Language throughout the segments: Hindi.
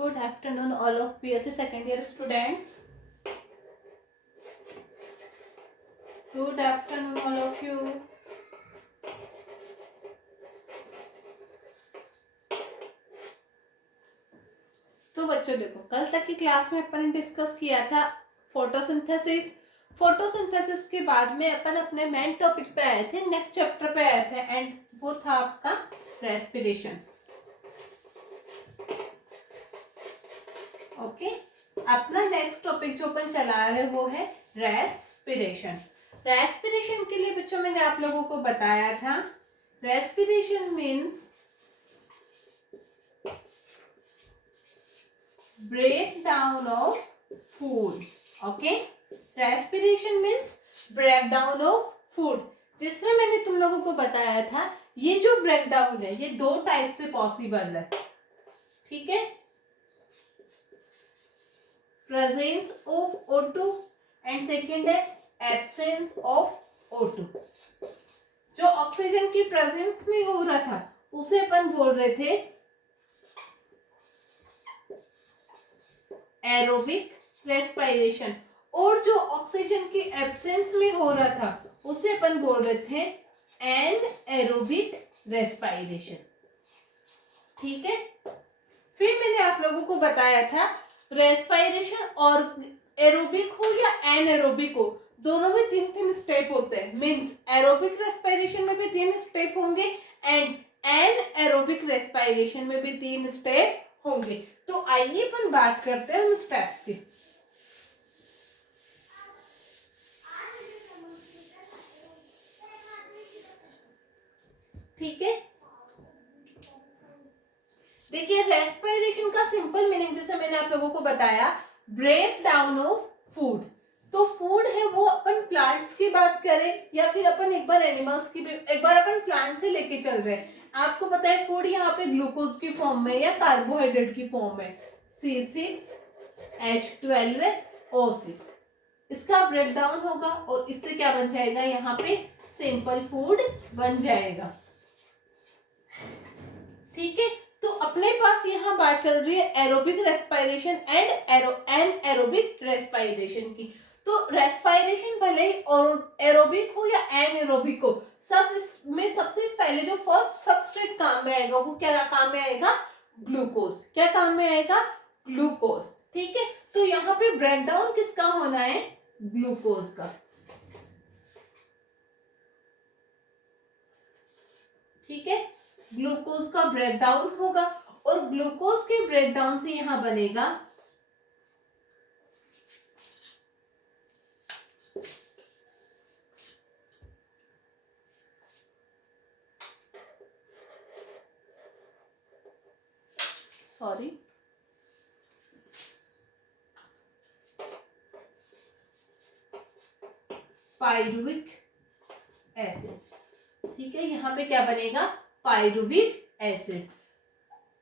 Good afternoon, all of BSc second year students. Good afternoon, all of you. तो बच्चों देखो, कल तक की क्लास में अपन ने डिस्कस किया था फोटोसिंथेसिस। फोटोसिंथेसिस के बाद में अपन अपने मेन टॉपिक पे आए थे, नेक्स्ट चैप्टर पे आए थे, एंड वो था आपका रेस्पिरेशन। ओके, अपना नेक्स्ट टॉपिक जो अपन चला रहे वो है रेस्पिरेशन। रेस्पिरेशन के लिए बच्चों मैंने आप लोगों को बताया था, respiration means breakdown of food. Okay, respiration means breakdown of food, जिसमें मैंने तुम लोगों को बताया था ये जो ब्रेकडाउन है ये दो टाइप से पॉसिबल है। ठीक है, presence of O2 and second है एब्सेंस ऑफ O2। जो ऑक्सीजन की प्रेजेंस में हो रहा था उसे अपन बोल रहे थे एरोबिक रेस्पिरेशन, और जो ऑक्सीजन की एब्सेंस में हो रहा था उसे अपन बोल रहे थे एनएरोबिक रेस्पिरेशन। ठीक है, फिर मैंने आप लोगों को बताया था रेस्पिरेशन और एरोबिक हो या एनएरोबिक हो दोनों में तीन तीन स्टेप होते हैं। मींस एरोबिक रेस्पिरेशन में भी तीन स्टेप होंगे एंड एनएरोबिक रेस्पिरेशन में भी तीन स्टेप होंगे। तो आइए अपन बात करते हैं उन स्टेप्स की। ठीक है, देखिए रेस्पिरेशन का सिंपल मीनिंग जैसे मैंने आप लोगों को बताया, ब्रेक डाउन ऑफ फूड। तो फूड है वो अपन प्लांट्स की बात करें या फिर अपन एक बार एनिमल्स की, एक बार अपन प्लांट से लेके चल रहे हैं। आपको पता है फूड यहाँ पे ग्लूकोज की फॉर्म में या कार्बोहाइड्रेट की फॉर्म में C6H12O6, इसका ब्रेक डाउन होगा और इससे क्या बन जाएगा, यहाँ पे सिंपल फूड बन जाएगा। ठीक है, तो अपने पास यहाँ बात चल रही है aerobic respiration and anaerobic respiration की। तो रेस्पिरेशन भले ही और एरोबिक हो या एनएरोबिक हो, सब में सबसे पहले जो फर्स्ट सबस्ट्रेट काम में आएगा वो क्या काम में आएगा, ग्लूकोज। क्या काम में आएगा, ग्लूकोज। ठीक है, तो यहाँ पे ब्रेकडाउन किसका होना है, ग्लूकोज का। ठीक है, ग्लूकोज का ब्रेकडाउन होगा और ग्लूकोज के ब्रेकडाउन से यहां बनेगा पायरुविक एसिड। ठीक है, यहां पे क्या बनेगा, पायरुविक एसिड।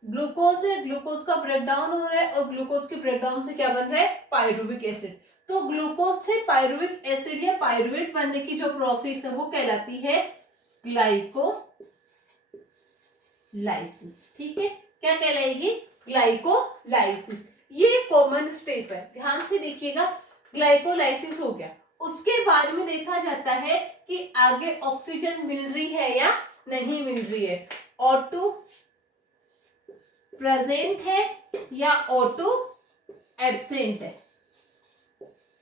ग्लूकोज है, ग्लूकोज का ब्रेकडाउन हो रहा है और ग्लूकोज के ब्रेकडाउन से क्या बन रहा है, पायरुविक एसिड। तो ग्लूकोज से पायरुविक एसिड या पायरुवेट बनने की जो प्रोसेस है वो कहलाती है ग्लाइकोलाइसिस। ठीक है, क्या कहलाएगी, ग्लाइकोलाइसिस। ये कॉमन स्टेप है, ध्यान से देखिएगा। ग्लाइकोलाइसिस हो गया, उसके बाद में देखा जाता है कि आगे ऑक्सीजन मिल रही है या नहीं मिल रही है, O2 प्रेजेंट है या O2 एब्सेंट है।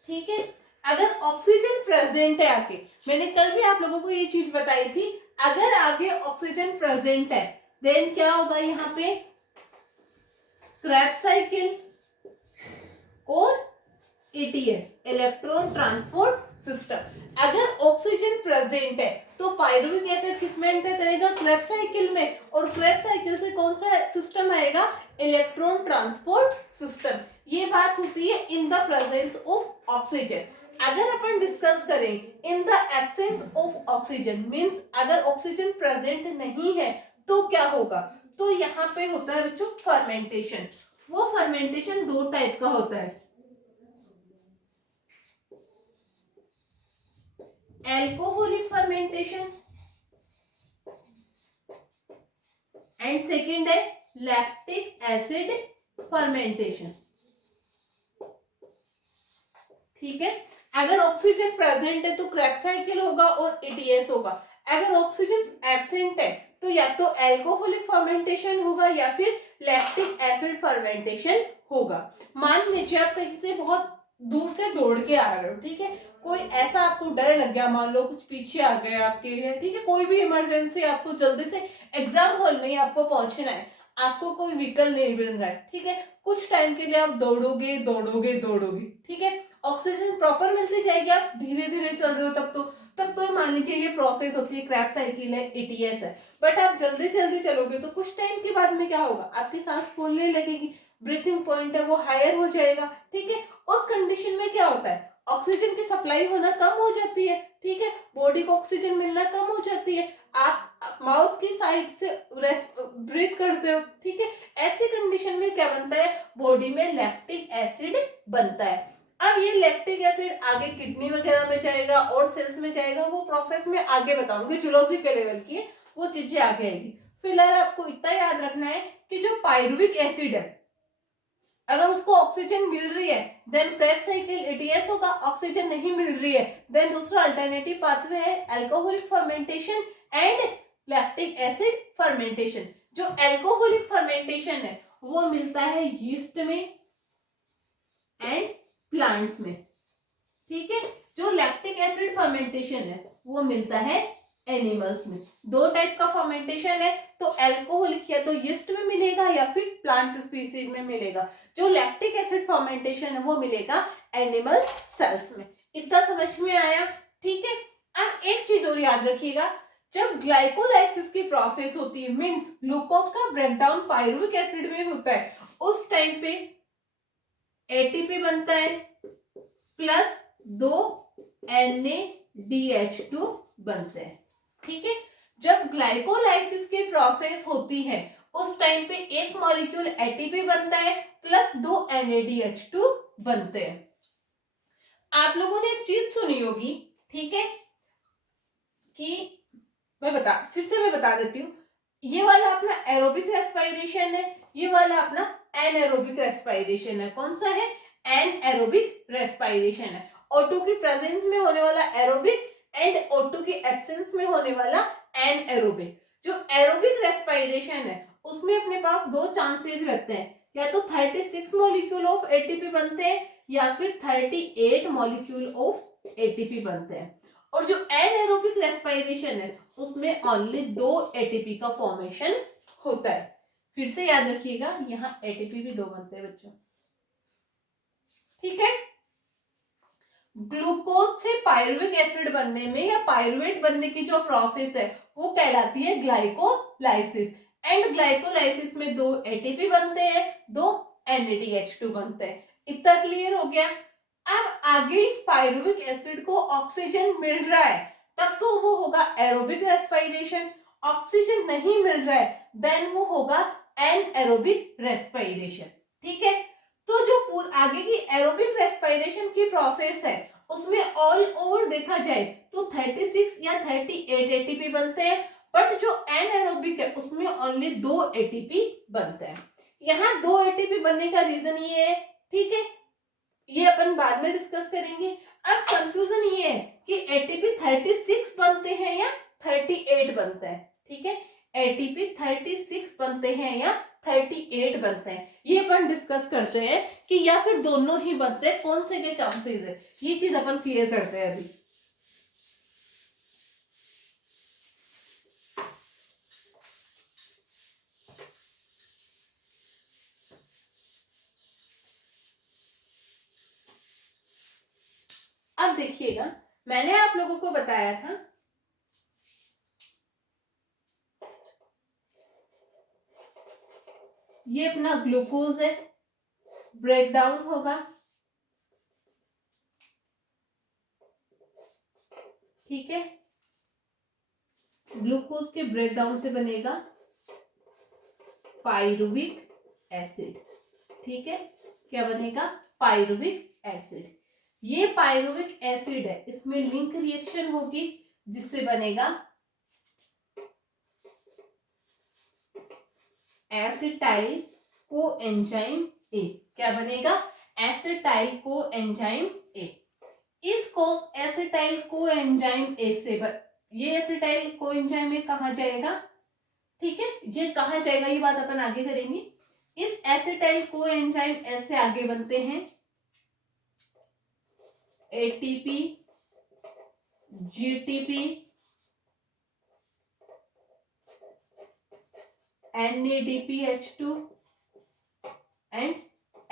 ठीक है, अगर ऑक्सीजन प्रेजेंट है आगे, मैंने कल भी आप लोगों को ये चीज बताई थी, अगर आगे ऑक्सीजन प्रेजेंट है देन क्या होगा, यहाँ पे क्रेब्स साइकिल और ETS इलेक्ट्रॉन ट्रांसपोर्ट सिस्टम। अगर ऑक्सीजन प्रेजेंट है तो पायरुविक एसिड किस में एंटर करेगा, क्रेब्स साइकिल में, और क्रेब्स साइकिल से कौन सा सिस्टम आएगा, इलेक्ट्रॉन ट्रांसपोर्ट सिस्टम। ये बात होती है in the presence of oxygen. अगर अपन डिस्कस करें in the absence of oxygen, means अगर ऑक्सीजन प्रेजेंट नहीं है तो क्या होगा, तो यहाँ पे होता है बच्चों फर्मेंटेशन। वो फर्मेंटेशन दो टाइप का होता है, एल्कोहलिक फर्मेंटेशन एंड सेकेंड है लैक्टिक एसिड फर्मेंटेशन, ठीक है। अगर ऑक्सीजन प्रेजेंट है तो क्रेब्स साइकिल होगा और एटीएस होगा। अगर ऑक्सीजन एब्सेंट है तो या तो एल्कोहलिक फर्मेंटेशन होगा या फिर लैक्टिक एसिड फर्मेंटेशन होगा। मान लीजिए आप कहीं से बहुत दूर से दौड़ के आ रहे हो, ठीक है, कोई ऐसा आपको डर लग गया, मान लो कुछ पीछे आ गए आपके, ठीक है, कोई भी इमरजेंसी, आपको जल्दी से एग्जाम हॉल में ही आपको पहुंचना है, आपको कोई व्हीकल नहीं मिल रहा है, ठीक है, कुछ टाइम के लिए आप दौड़ोगे दौड़ोगे दौड़ोगे, ठीक है, ऑक्सीजन प्रॉपर मिलती जाएगी, आप धीरे धीरे चल रहे हो, तब तो मान लीजिए ये प्रोसेस होती है, क्रैब साइकिल है, एटीएस है। बट आप जल्दी जल्दी चलोगे तो कुछ टाइम के बाद में क्या होगा, आपकी सांस फूलने लगेगी, ब्रीथिंग पॉइंट है वो हायर हो जाएगा, ठीक है। उस कंडीशन में क्या होता है, ऑक्सीजन की सप्लाई होना कम हो जाती है, ठीक है, बॉडी को ऑक्सीजन मिलना कम हो जाती है, आप माउथ की साइड से ब्रीथ करते हो, ठीक है। ऐसी कंडीशन में क्या बनता है, बॉडी में लैक्टिक एसिड बनता है। अब ये लैक्टिक एसिड आगे किडनी वगैरह में जाएगा और सेल्स में जाएगा, वो प्रोसेस में आगे बताऊंगी, जूलॉजी के लेवल की है, वो चीजें आगे आएगी। फिलहाल आपको इतना याद रखना है कि जो पायरुविक एसिड है, अगर उसको ऑक्सीजन मिल रही है देन क्रेब्स साइकिल एटीएस होगा, ऑक्सीजन नहीं मिल रही है देन दूसरा अल्टरनेटिव पाथवे है alcoholic fermentation and lactic acid fermentation. जो अल्कोहलिक फर्मेंटेशन है वो मिलता है यीस्ट में एंड प्लांट्स में, ठीक है। जो लैक्टिक एसिड फर्मेंटेशन है वो मिलता है एनिमल्स में। दो टाइप का फर्मेंटेशन है, तो अल्कोहलिक या तो यीस्ट में मिलेगा या फिर प्लांट स्पीसीज में मिलेगा। जो लैक्टिक एसिड फर्मेंटेशन है वो मिलेगा एनिमल सेल्स में। इतना समझ में आया, ठीक है। अब एक चीज और याद रखिएगा, जब ग्लाइकोलाइसिस की प्रोसेस होती है, मींस ग्लूकोज का ब्रेकडाउन पायरुविक एसिड में होता है, उस टाइम पे एटीपी बनता है प्लस 2 NaDH2 बनते हैं, ठीक है। जब ग्लाइकोलाइसिस की प्रोसेस होती है उस टाइम पे एक मॉलिक्यूल एटीपी बनता है प्लस 2 NaDH2 बनते हैं। आप लोगों ने एक चीज सुनी होगी, ठीक है, कि मैं बता देती हूँ, ये वाला अपना एरोबिक रेस्पिरेशन है, ये वाला अपना एनएरोबिक रेस्पिरेशन है। कौन सा है, एनएरोबिक रेस्पिरेशन है। O2 की प्रेजेंस में होने वाला एरोबिक एंड O2 की एब्सेंस में होने वाला एनएरोबिक। जो एरोबिक रेस्पिरेशन है उसमें अपने पास दो चांसेस रहते हैं, या तो 36 मॉलिक्यूल ऑफ एटीपी बनते हैं या फिर 38 मॉलिक्यूल ऑफ एटीपी बनते हैं। और जो एनएरोबिक रेस्पिरेशन है उसमें ओनली 2 एटीपी का फॉर्मेशन होता है। फिर से याद रखिएगा, यहाँ एटीपी भी 2 बनते हैं बच्चों, ठीक है। ग्लूकोज से पायरुविक एसिड बनने में या पायरुवेट बनने की जो प्रोसेस है वो कहलाती है ग्लाइकोलाइसिस। एंड ग्लाइकोलाइसिस में 2 एटीपी बनते हैं, 2 NaDH2 बनते हैं। इतना क्लियर हो गया। अब आगे इस पायरुविक एसिड को ऑक्सीजन मिल रहा है तब तो वो होगा एरोबिक रेस्पिरेशन, ऑक्सीजन नहीं मिल रहा है देन वो होगा एनएरोबिक रेस्पिरेशन, ठीक है। तो जो आगे की एरोबिक रेस्पिरेशन की प्रोसेस है उसमें ऑल ओवर देखा जाए तो 36 या 38 एटीपी बनते हैं, बट जो एनएरोबिक है उसमें ओनली 2 एटीपी बनते हैं। यहाँ 2 एटीपी बनने का रीजन ये है, ठीक है, ये अपन बाद में डिस्कस करेंगे। अब कंफ्यूजन ये है कि एटीपी 36 बनते हैं या 38 बनते हैं, ठीक है, एटीपी 36 बनते हैं या 38 बनते हैं, ये अपन डिस्कस करते हैं कि या फिर दोनों ही बनते हैं, कौन से के चांसेस है, ये चीज अपन क्लियर करते हैं अभी। अब देखिएगा, मैंने आप लोगों को बताया था ये अपना ग्लूकोज है, ब्रेकडाउन होगा, ठीक है, ग्लूकोज के ब्रेकडाउन से बनेगा पायरुविक एसिड, ठीक है, क्या बनेगा, पायरुविक एसिड। ये पायरुविक एसिड है, इसमें लिंक रिएक्शन होगी जिससे बनेगा एसिटाइल कोएंजाइम ए। क्या बनेगा? Acetyl co enzyme A. इसको एसिटाइल को एंजाइम ए से ये एसिटाइल को एंजाइम ए कहा जाएगा? ठीक है, ये कहा जाएगा, ये बात अपन आगे करेंगे। इस एसिटाइल को एंजाइम ए से आगे बनते हैं ATP, GTP, NADPH2 and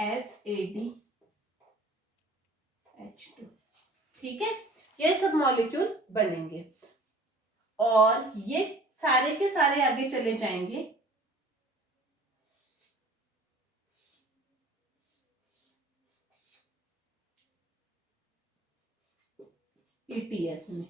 FADH2। ठीक है, ये सब मॉलिक्यूल बनेंगे और ये सारे के सारे आगे चले जाएंगे ETS में,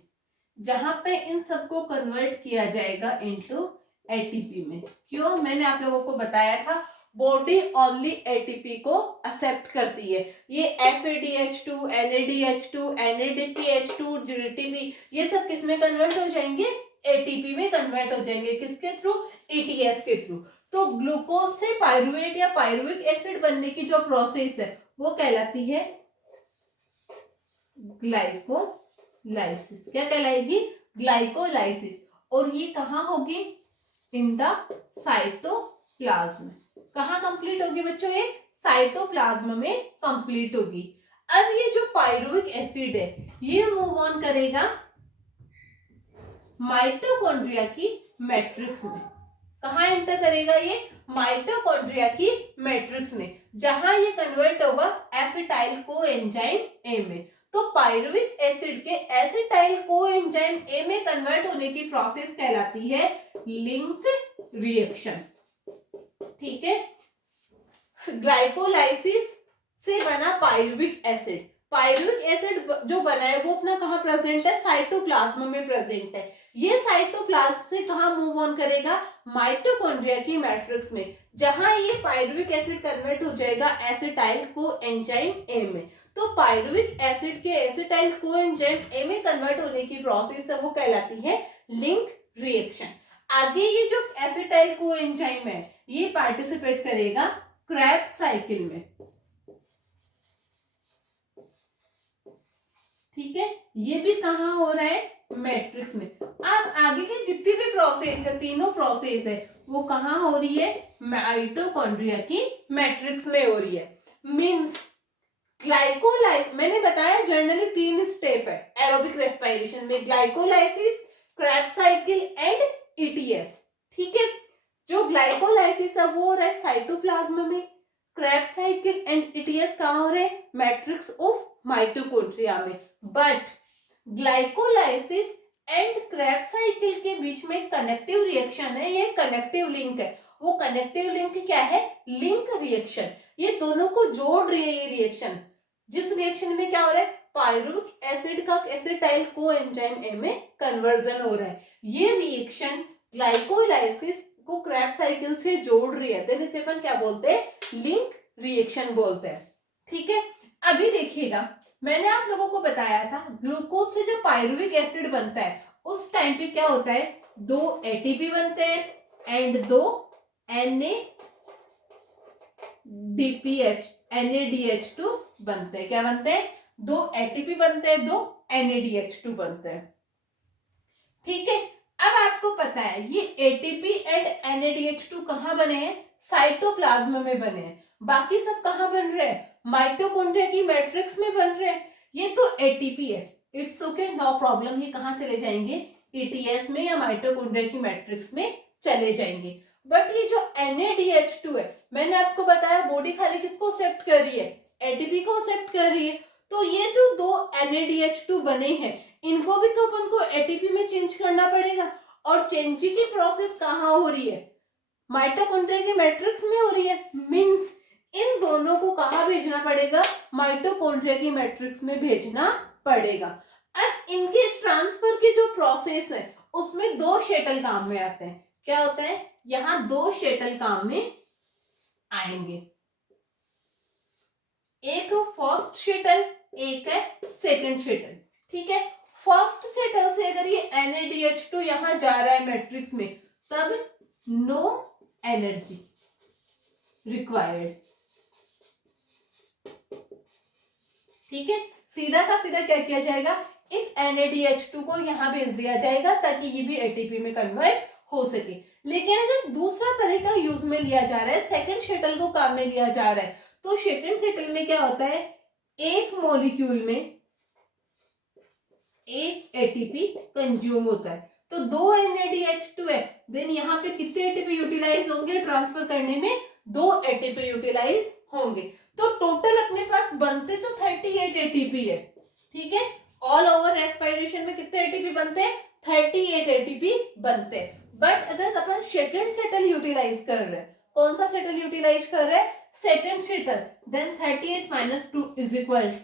जहां पे इन सबको कन्वर्ट किया जाएगा इनटू ATP में। क्यों? मैंने आप लोगों को बताया था, बॉडी ओनली ATP को एक्सेप्ट करती है। ये FADH2, NADH2, NADPH2, GTP, ये सब किस में कन्वर्ट हो जाएंगे? ATP में कन्वर्ट हो जाएंगे। किसके थ्रू? ETS के थ्रू। तो ग्लूकोज से पायरुवेट या पायरुविक एसिड बनने की जो प्रोसेस है वो कहलाती है ग्लाइकोलाइसिस। क्या कहलाएगी? ग्लाइकोलाइसिस। और ये कहाँ होगी? In the cytoplasm. कहाँ कंप्लीट होगी बच्चों? ये साइटोप्लाज्म में कंप्लीट होगी। अब ये जो पायरुविक एसिड है ये मूव ऑन करेगा माइटोकॉन्ड्रिया की मैट्रिक्स में। कहाँ एंटर करेगा ये? माइटोकॉन्ड्रिया की मैट्रिक्स में, जहां ये कन्वर्ट होगा एसिटाइल को एंजाइम ए में। तो पायरुविक एसिड के एसिटाइल को एंजाइम ए में कन्वर्ट होने की प्रोसेस कहलाती है लिंक रिएक्शन। ठीक है, ग्लाइकोलाइसिस से बना पायरुविक एसिड। पायरुविक एसिड जो बना है वो अपना कहाँ प्रेजेंट है? साइटोप्लाज्म में प्रेजेंट है। ये साइटोप्लाज्म से कहाँ मूव ऑन करेगा? माइटोकॉन्ड्रिया की मैट्रिक्स में, जहां ये पायरुविक एसिड कन्वर्ट हो जाएगा एसिटाइल को एंजाइम ए में। तो पायरुविक एसिड के एसिटाइल को एंजाइम ए में कन्वर्ट होने की प्रोसेस है वो कहलाती है लिंक रिएक्शन। आगे ये जो एसिटाइल को एंजाइम है ये पार्टिसिपेट करेगा क्रेब्स साइकिल में। ठीक है, ये भी कहाँ हो रहा है? मैट्रिक्स में। अब आगे की जितनी भी प्रोसेस है, तीनों प्रोसेस है, वो कहाँ हो रही है? माइटोकॉन्ड्रिया की मैट्रिक्स में हो रही है। मींस मैंने बताया जनरली 3 स्टेप है एरोबिक रेस्पिरेशन में, glycolysis, Krebs cycle and ETS। ठीक है, जो ग्लाइकोलाइसिस है वो हो रहा है साइटोप्लाज्म में, क्रेब्स साइकिल एंड ETS कहाँ हो रहे हैं? मैट्रिक्स ऑफ माइटोकॉन्ड्रिया में। But glycolysis and Krebs cycle के बीच में कनेक्टिव रिएक्शन है, ये कनेक्टिव लिंक है। वो कनेक्टिव लिंक क्या है? Link reaction. ये दोनों को जोड़ रही है ये रिएक्शन, जिस रिएक्शन में क्या हो रहा है? पायरुविक एसिड का एसिटाइल को एंजाइम ए में कन्वर्जन हो रहा है। ये रिएक्शन ग्लाइकोलाइसिस को क्रेब्स साइकिल से जोड़ रही है, देन इसे अपन क्या बोलते हैं? लिंक रिएक्शन बोलते हैं। ठीक है, अभी देखिएगा, मैंने आप लोगों को बताया था ग्लूकोज से जो पायरुविक एसिड बनता है उस टाइम पे क्या होता है? 2 ATP बनते हैं एंड 2 NADH2 बनते हैं। क्या बनते हैं? 2 ATP बनते हैं, 2 NADH2 बनते हैं। ठीक है, अब आपको पता है ये ATP एंड NADH2 कहाँ बने हैं? साइटोप्लाज्म में बने हैं। बाकी सब कहाँ बन रहे हैं? माइटोकॉन्ड्रिया की मैट्रिक्स में बन रहे हैं। ये तो ATP है, इट्स ओके, नो प्रॉब्लम। ये कहाँ चले जाएंगे? ETS में या माइटोकॉन्ड्रिया की मैट्रिक्स में चले जाएंगे। बट ये जो NADH2 है, मैंने आपको बताया बॉडी खाली किसको एक्सेप्ट कर रही है? ATP को एक्सेप्ट कर रही है। तो ये जो 2 NADH2 बने हैं इनको भी तो अपन को ATP में चेंज करना पड़ेगा, और चेंजिंग की प्रोसेस कहाँ हो रही है? माइटोकॉन्ड्रिया की मैट्रिक्स में हो रही है। मींस इन दोनों को कहाँ भेजना पड़ेगा? माइटोकॉन्ड्रिया की मैट्रिक्स में भेजना पड़ेगा। अब इनके ट्रांसफर की जो प्रोसेस है उसमें 2 शटल काम में आते हैं। क्या होता है? यहाँ 2 शटल काम में आएंगे, एक फर्स्ट शटल, एक है सेकंड शटल। ठीक है, फर्स्ट शटल से अगर ये NADH2 यहां जा रहा है मैट्रिक्स में, तब नो एनर्जी रिक्वायर्ड। ठीक है, सीधा का सीधा क्या किया जाएगा, इस NADH2 को यहाँ भेज दिया जाएगा ताकि ये भी ATP में कन्वर्ट हो सके। लेकिन अगर दूसरा तरीका यूज में लिया जा रहा है, सेकंड शटल को काम में लिया जा रहा है, तो सेकंड शटल में क्या होता है, एक मॉलिक्यूल में एक ATP कंज्यूम होता है, तो 2 NADH2 है, देन यहाँ पे कितने ATP यूटिलाइज होंगे ट्रांसफर करने में, 2 ATP यूटिलाइज होंगे। तो टोटल अपने पास बनते तो 38 ATP है, ठीक है, ऑल ओवर रेस्पिरेशन में कितने ATP बनते हैं, 38 ATP बनते हैं। बट अगर अपन सेकंड शटल यूटिलाइज कर रहे हैं, कौन सा शटल यूटिलाइज कर रहे हैं, सेकंड शटल, देन 38 -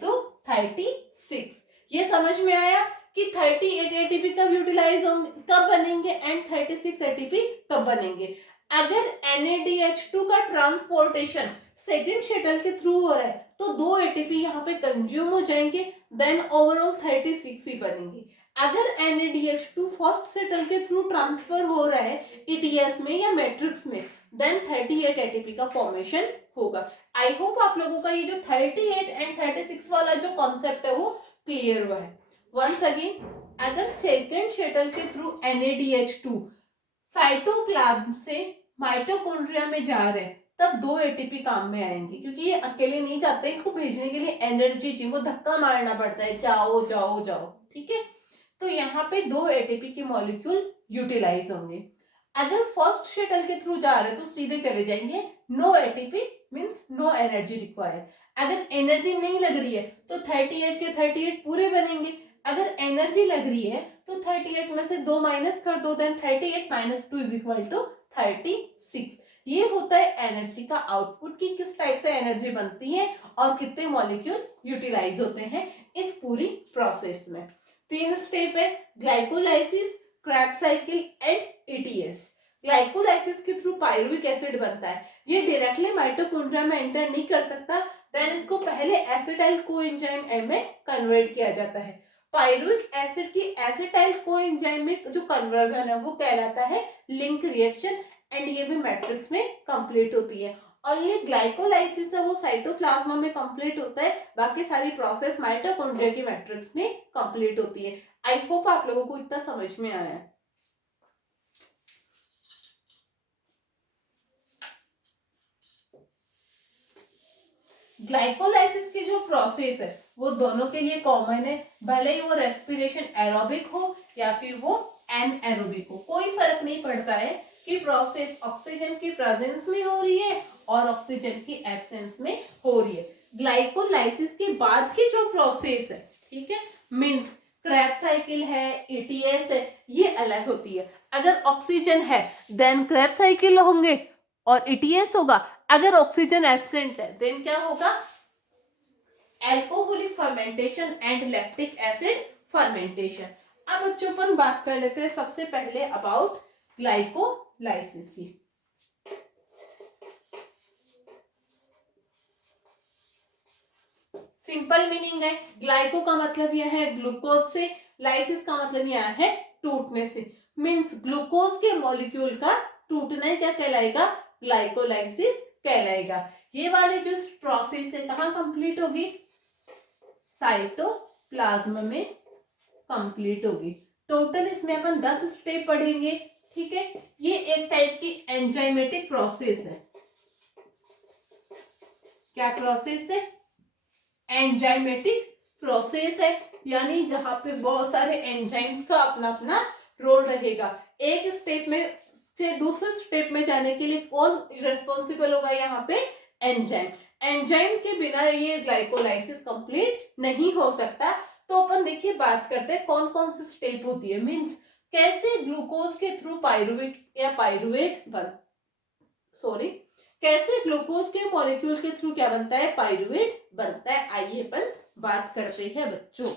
2 = 36। ये समझ में आया कि 38 ATP कब यूटिलाइज होंगे, कब बनेंगे, एंड 36 ATP कब बनेंगे। अगर NADH2 का ट्रांसपोर्टेशन सेकंड शटल के थ्रू हो रहा है तो 2 ATP यहाँ पे कंज्यूम हो जाएंगे, देन ओवरऑल 36 ही बनेंगे। अगर NADH2 फर्स्ट शटल के थ्रू ट्रांसफर हो रहा है ETS में या मैट्रिक्स में, देन 38 ATP का फॉर्मेशन होगा। आई होप आप लोगों का ये जो 38 एंड 36 वाला जो कॉन्सेप्ट है वो क्लियर हुआ है। वंस अगेन, अगर सेकंड शटल के थ्रू NADH2 साइटोप्लाज्म से माइटोकॉन्ड्रिया में जा रहे हैं, तब 2 ATP काम में आएंगे, क्योंकि ये अकेले नहीं जाते, इनको भेजने के लिए एनर्जी चाहिए, वो धक्का मारना पड़ता है, जाओ जाओ जाओ, ठीक है। तो यहाँ पे 2 ATP के मॉलिक्यूल यूटिलाइज होंगे। अगर फर्स्ट शटल के थ्रू जा रहे हैं तो सीधे चले जाएंगे, no ATP means no energy required. अगर एनर्जी नहीं लग रही है तो 38 के 38 पूरे बनेंगे, अगर एनर्जी लग रही है तो 38 में से 2 माइनस कर दो, देन 38 - 2 = 36। ये होता है एनर्जी का आउटपुट कि किस टाइप से एनर्जी बनती है और कितने मॉलिक्यूल यूटिलाइज होते हैं इस पूरी प्रोसेस में। 3 स्टेप है, glycolysis, Krebs cycle and ETS। Glycolysis के थ्रू पायरुविक एसिड बनता है, ये डायरेक्टली माइटोकॉन्ड्रिया में एंटर नहीं कर सकता, देन इसको पहले एसिटाइल कोएंजाइम M में कन्वर्ट किया जाता है। पायरुविक एसिड की एसिटाइल कोएंजाइम में जो कन्वर्जन है वो कहलाता है लिंक रिएक्शन, एंड ये भी मैट्रिक्स में कंप्लीट होती है। और ये ग्लाइकोलाइसिस है वो साइटोप्लाज्मा में कंप्लीट होता है, बाकी सारी प्रोसेस माइटोकॉन्ड्रिया की मैट्रिक्स में कंप्लीट होती है। आई होप आप लोगों को इतना समझ में आया है। ग्लाइकोलाइसिस की जो प्रोसेस है वो दोनों के लिए कॉमन है, भले ही वो रेस्पिरेशन एरोबिक हो या फिर वो एनएरोबिक हो, कोई फर्क नहीं पड़ता है कि प्रोसेस ऑक्सीजन की प्रेजेंस में हो रही है और ऑक्सीजन की एब्सेंस में हो रही है। ग्लाइकोलाइसिस के बाद की जो प्रोसेस है, ठीक है, मींस क्रेब्स साइकिल है, ETS है, ये अलग होती है। अगर ऑक्सीजन है देन क्रेब्स साइकिल होंगे और ETS होगा, अगर ऑक्सीजन एब्सेंट है देन क्या होगा, alcoholic fermentation and lactic acid fermentation. अब बच्चों अपन बात कर लेते हैं सबसे पहले अबाउट ग्लाइकोलाइसिस की। सिंपल मीनिंग है, ग्लाइको का मतलब यह है ग्लूकोज से, लाइसिस का मतलब यह है टूटने से, मींस ग्लूकोज के मॉलिक्यूल का टूटना क्या कहलाएगा, ग्लाइकोलाइसिस कहलाएगा। ये वाली जो प्रोसेस है कहाँ कंप्लीट होगी, साइटोप्लाज्म में कंप्लीट होगी। टोटल इसमें अपन 10 स्टेप पढ़ेंगे, ठीक है। ये एक टाइप की एंजाइमेटिक प्रोसेस है। क्या प्रोसेस है, एंजाइमेटिक प्रोसेस है, यानी जहां पे बहुत सारे एंजाइम्स का अपना अपना रोल रहेगा। एक स्टेप में से दूसरे स्टेप में जाने के लिए कौन रिस्पॉन्सिबल होगा, यहाँ पे एंजाइम। एंजाइम के बिना ये ग्लाइकोलाइसिस कंप्लीट नहीं हो सकता। तो अपन देखिए बात करते हैं कौन कौन सी स्टेप होती है, मींस कैसे ग्लूकोज के थ्रू पायरुविक या पायरुवेट कैसे ग्लूकोज के मॉलिक्यूल के थ्रू क्या बनता है, पायरुवेट बनता है। आइए अपन बात करते हैं बच्चों।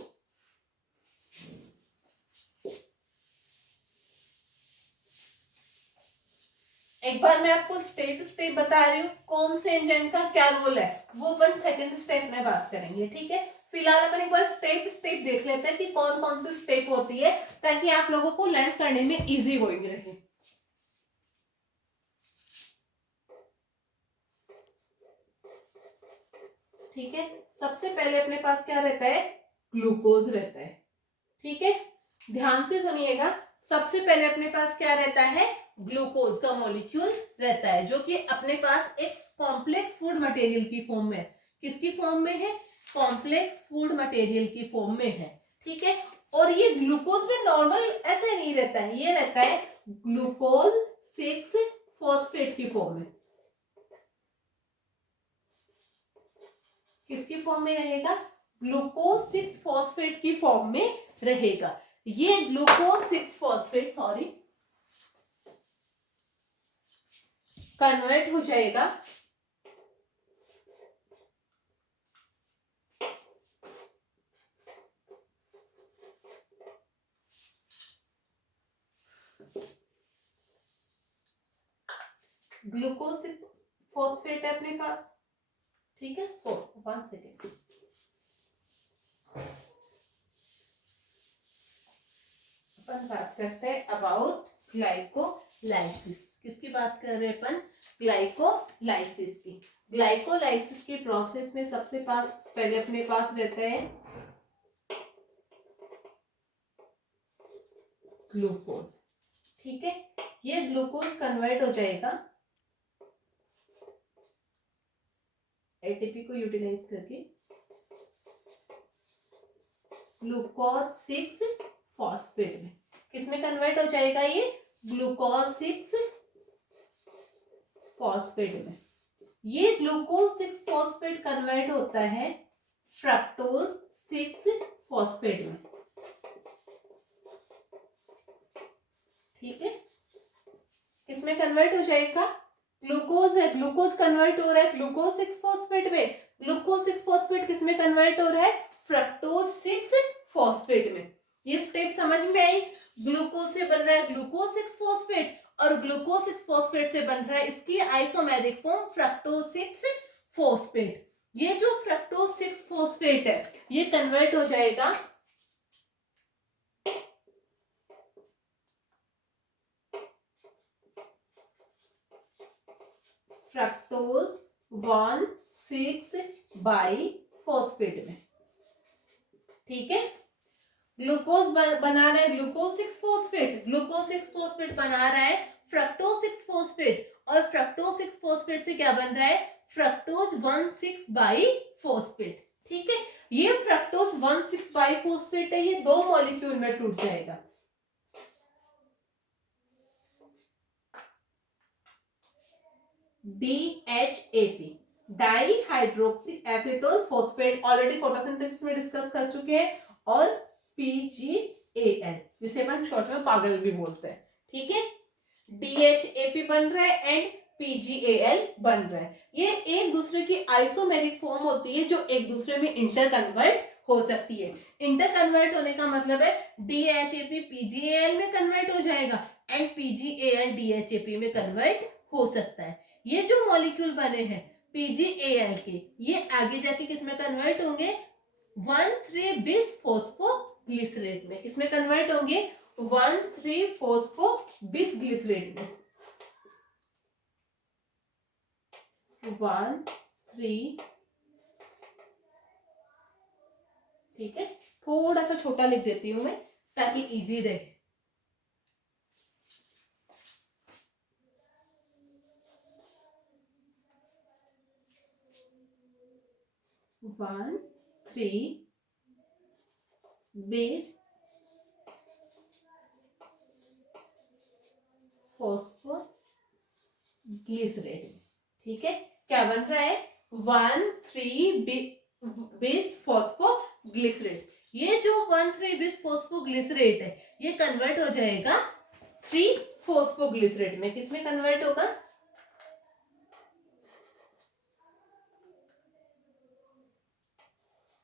एक बार मैं आपको स्टेप बता रही हूँ कौन से एंजाइम का क्या रोल है, वो अपन सेकंड स्टेप में बात करेंगे, ठीक है। फिलहाल अपन एक बार स्टेप देख लेते हैं कि कौन कौन सी स्टेप होती है, ताकि आप लोगों को लर्न करने में इजी गोइंग रहे। ठीक है, सबसे पहले अपने पास क्या रहता है, ग्लूकोज रहता है। ठीक है, ध्यान से सुनिएगा, सबसे पहले अपने पास क्या रहता है, ग्लूकोज का मॉलिक्यूल रहता है, जो कि अपने पास एक कॉम्प्लेक्स फूड मटेरियल की फॉर्म में, किसकी फॉर्म में है, कॉम्प्लेक्स फूड मटेरियल की फॉर्म में है। ठीक है, और ये ग्लूकोज में नॉर्मल ऐसे नहीं रहता है, ये रहता है ग्लूकोज 6 फॉस्फेट की फॉर्म में। किसकी फॉर्म में रहेगा, ग्लूकोज 6 फॉस्फेट की फॉर्म में रहेगा। ये ग्लूकोज 6 फॉस्फेट कन्वर्ट हो जाएगा ग्लूकोज 6 फॉस्फेट है अपने पास। ठीक है, सो 1 सेकेंड, अपन बात करते हैं अबाउट ग्लाइकोलाइसिस। किसकी बात कर रहे हैं अपन, ग्लाइकोलाइसिस की। ग्लाइकोलाइसिस के प्रोसेस में सबसे पास पहले अपने पास रहता है ग्लूकोज। ठीक है, ये ग्लूकोज कन्वर्ट हो जाएगा एटीपी को यूटिलाइज करके ग्लूकोज 6 फॉस्फेट में। किसमें कन्वर्ट हो जाएगा ये, ग्लूकोज 6 फॉस्फेट में। ये ग्लूकोज 6 फॉस्फेट कन्वर्ट होता है फ्रक्टोज 6 फॉस्फेट में। ठीक है, किसमें कन्वर्ट हो जाएगा, ग्लूकोज है, ग्लूकोज कन्वर्ट हो रहा है ग्लूकोज 6 फॉस्फेट में। ग्लूकोज 6 फॉस्फेट किसमें कन्वर्ट हो रहा है, फ्रक्टोज 6 फॉस्फेट में। ये स्टेप समझ में आई, ग्लूकोज से बन रहा है ग्लूकोज 6 फॉस्फेट और ग्लूकोज 6 फॉस्फेट से बन रहा है इसकी आइसोमेरिक फॉर्म फ्रक्टोज 6 फॉस्फेट। ये जो फ्रक्टोज 6 फॉस्फेट है ये कन्वर्ट हो जाएगा फ्रक्टोज 1,6 बाई फॉस्फेट में। ठीक है, ग्लूकोज बना रहा है ग्लूकोज 6 फॉस्फेट, ग्लूकोज 6 फॉस्फेट बना रहा है फ्रक्टोज 6 फॉस्फेट, और फ्रक्टोज 6 फॉस्फेट से क्या बन रहा है, फ्रक्टोज 1,6 बाई फॉस्फेट। ठीक है, ये फ्रक्टोज 1,6 बाई फॉस्फेट है, ये दो मॉलिक्यूल में टूट जाएगा। DHAP, di hydroxy acetone phosphate, already photosynthesis में डिस्कस कर चुके हैं, और PGAL जिसे अपन शॉर्ट में पागल भी बोलते हैं। ठीक है, DHAP बन रहा है एंड PGAL बन रहा है। ये एक दूसरे की आइसोमेरिक फॉर्म होती है जो एक दूसरे में इंटर कन्वर्ट हो सकती है। इंटर कन्वर्ट होने का मतलब है DHAP PGAL में कन्वर्ट हो जाएगा एंड PGAL DHAP में कन्वर्ट हो सकता है। ये जो मॉलिक्यूल बने हैं PGAL के, ये आगे जाके किसमें कन्वर्ट होंगे, 1,3-bis फॉस्फोग्लिसरेट में। किसमें कन्वर्ट होंगे, 1,3-फॉस्फोबिस ग्लिसरेट में। 1,3, ठीक है, थोड़ा सा छोटा लिख देती हूं मैं ताकि इजी रहे। 1,3-bis phosphoglycerate. ठीक है, क्या बन रहा है, 1,3-bis फॉस्फोग्लिसरेट। ये जो 1,3-bis फॉस्फोग्लिसरेट है ये कन्वर्ट हो जाएगा 3-फॉस्फोग्लिसरेट में। किसमें कन्वर्ट होगा,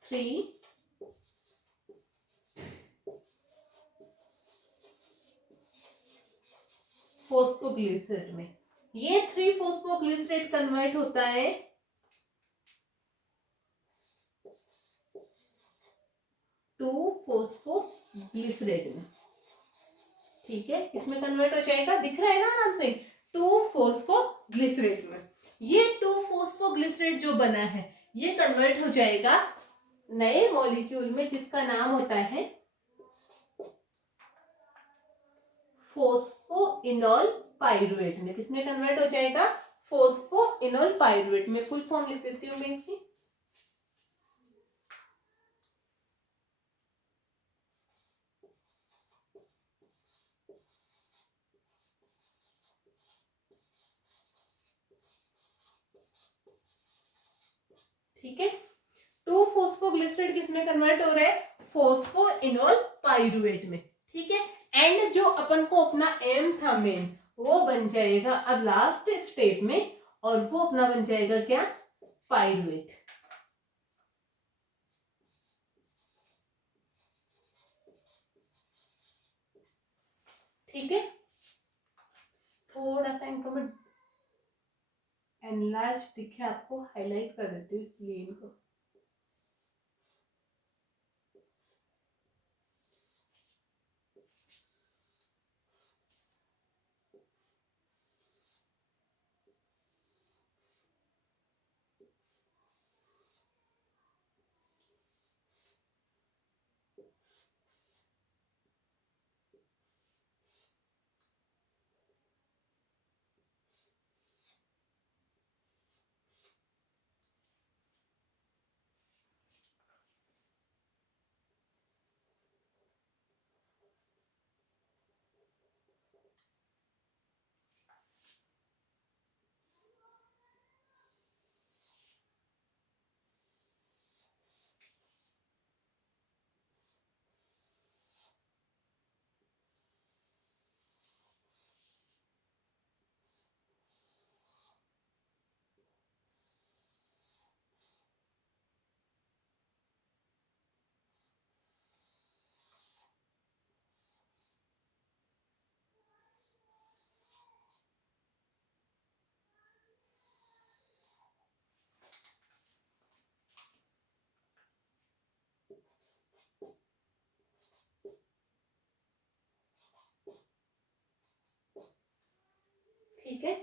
3-फॉस्फोग्लिसरेट में। ये 3-फॉस्फोग्लिसरेट कन्वर्ट होता है 2-फॉस्फोग्लिसरेट में। ठीक है, इसमें कन्वर्ट हो जाएगा, दिख रहा है ना आराम से, 2-फॉस्फोग्लिसरेट में। ये 2-फॉस्फोग्लिसरेट जो बना है ये कन्वर्ट हो जाएगा नए मॉलिक्यूल में जिसका नाम होता है फोस्फोइनोल पाइरुवेट में। किसमें कन्वर्ट हो जाएगा? फोस्फोइनोल पाइरुवेट में। फुल फॉर्म लिख देती हूँ मैं इसकी। ठीक है, 2-फॉस्फोग्लिसरेट किसमें कन्वर्ट हो रहा है? फोस्फोइनोल पाइरुवेट में। ठीक है, एंड जो अपन को अपना एम था मेन, वो बन जाएगा अब लास्ट स्टेप में, और वो अपना बन जाएगा क्या? पाइरुवेट। ठीक है, थोड़ा सा इनको मैं एनलार्ज दिखे आपको हाईलाइट कर देती हूँ, इसलिए इनको। ठीक है,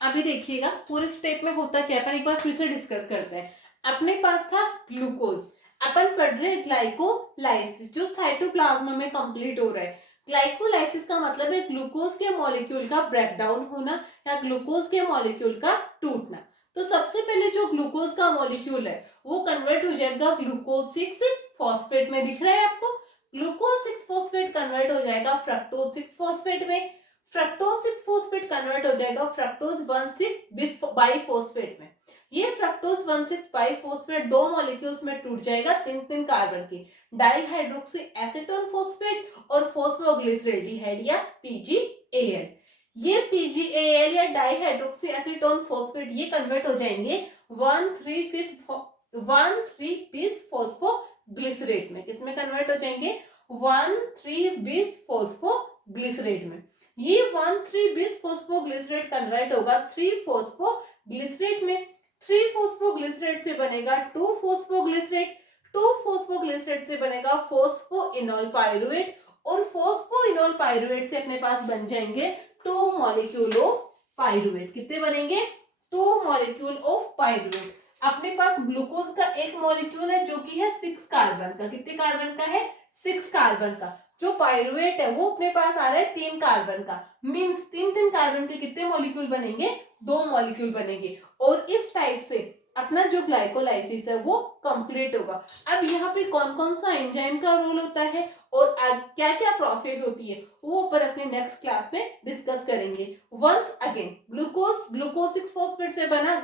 अभी देखिएगा पूरे स्टेप में होता क्या है, अपन एक बार फिर से डिस्कस करते हैं। अपने पास था ग्लूकोज, अपन पढ़ रहे हैं ग्लाइकोलाइसिस, जो साइटोप्लाज्म में कंप्लीट हो रहा है। ग्लाइकोलाइसिस का मतलब है ग्लूकोज के मॉलिक्यूल का ब्रेकडाउन होना या ग्लूकोज के मॉलिक्यूल का टूटना। तो सबसे पहले जो ग्लूकोज का मॉलिक्यूल है वो कन्वर्ट हो जाएगा ग्लूकोज 6 फॉस्फेट में। दिख रहा है आपको? ग्लूकोज 6 फॉस्फेट कन्वर्ट हो जाएगा फ्रक्टोज 6 फॉस्फेट में। फ्रक्टोज 6 फॉस्फेट कन्वर्ट हो जाएगा फ्रक्टोज 1,6 बाइफॉस्फेट में। ये फ्रक्टोज 1,6 बाइफॉस्फेट दो मॉलिक्यूल्स में टूट जाएगा 3-3 कार्बन की, डाइहाइड्रोक्सी एसीटोन फॉस्फेट और फॉस्फोग्लिसरेल्डिहाइड या पीजीएएल। ये पीजीएएल या डाइहाइड्रोक्सी एसीटोन फॉस्फेट ये कन्वर्ट हो जाएंगे 1,3-bis फॉस्फोग्लिसरेट में। किसमें कन्वर्ट हो जाएंगे? 1,3-bis फॉस्फोग्लिसरेट में। ये 1,3-bis फॉस्फोग्लिसरेट कन्वर्ट होगा 3-फॉस्फोग्लिसरेट में। 3-फॉस्फोग्लिसरेट से बनेगा 2-फॉस्फोग्लिसरेट, 2-फॉस्फोग्लिसरेट से बनेगा फॉस्फोइनोल पाइरुवेट, और फॉस्फोइनोल पाइरुवेट से अपने पास बन जाएंगे 2 मॉलिक्यूल ऑफ पाइरुवेट। कितने बनेंगे? 2 मॉलिक्यूल ऑफ पाइरुवेट। अपने पास ग्लूकोज का एक मॉलिक्यूल है जो कि है 6 कार्बन का। कितने कार्बन का है? 6 कार्बन का। जो पाइरुवेट है वो अपने पास आ रहा है 3 कार्बन का। मींस 3-3 कार्बन के कितने मॉलिक्यूल बनेंगे? 2 मॉलिक्यूल बनेंगे। और इस टाइप से अपना जो ग्लाइकोलाइसिस है वो कंप्लीट होगा। अब यहाँ पे कौन कौन सा एंजाइम का रोल होता है और क्या क्या प्रोसेस होती है वो ऊपर अपने नेक्स्ट क्लास में डिस्कस करेंगे। वंस अगेन ग्लूकोज 6 फॉस्फेट से बना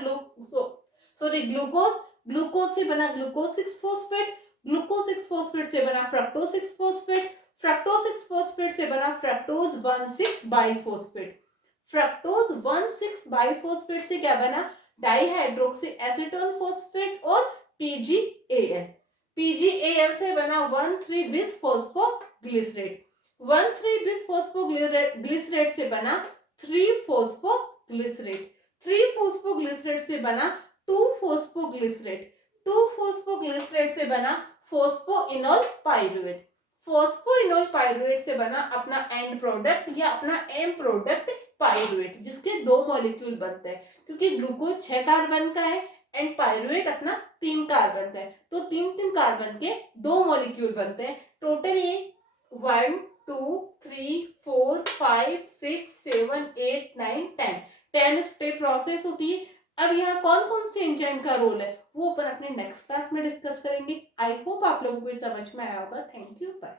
ग्लूकोज से बना ग्लूकोज 6 फॉस्फेट, ग्लूकोज 6 फॉस्फेट से बना फ्रक्टोज 6 फॉस्फेट, फ्रक्टोज 6 फॉस्फेट से बना फ्रक्टोज 1,6 बाइफॉस्फेट, फ्रक्टोज 1,6 बाइफॉस्फेट से क्या बना? डाइहाइड्रोक्सी एसीटोन फॉस्फेट और पीजीएएल। पीजीएएल से बना 1,3-bis फॉस्फोग्लिसरेट, 1,3-bis फॉस्फोग्लिसरेट से बना 3-फॉस्फोग्लिसरेट, 3-फॉस्फोग्लिसरेट से बना 2-फॉस्फोग्लिसरेट, 2-फॉस्फोग्लिसरेट से बना फॉस्फोइनोल पाइरुवेट, फॉस्फोइनोल पाइरुवेट से बना अपना एंड प्रोडक्ट या अपना एम प्रोडक्ट पाइरुवेट, जिसके 2 मॉलिक्यूल बनते हैं। क्योंकि ग्लूकोज 6 कार्बन का है, एंड पायरुवेट अपना 3 कार्बन का है, तो 3 कार्बन के 2 मॉलिक्यूल बनते हैं। टोटल ये 1 2 3 4 5 6 7 8 9 10 स्टेप प्रोसेस होती है। अब यहाँ कौन कौन से एंजाइम का रोल है वो अपन अपने नेक्स्ट क्लास में डिस्कस करेंगे। आई होप आप लोगों को समझ में आया होगा। Thank you, bye.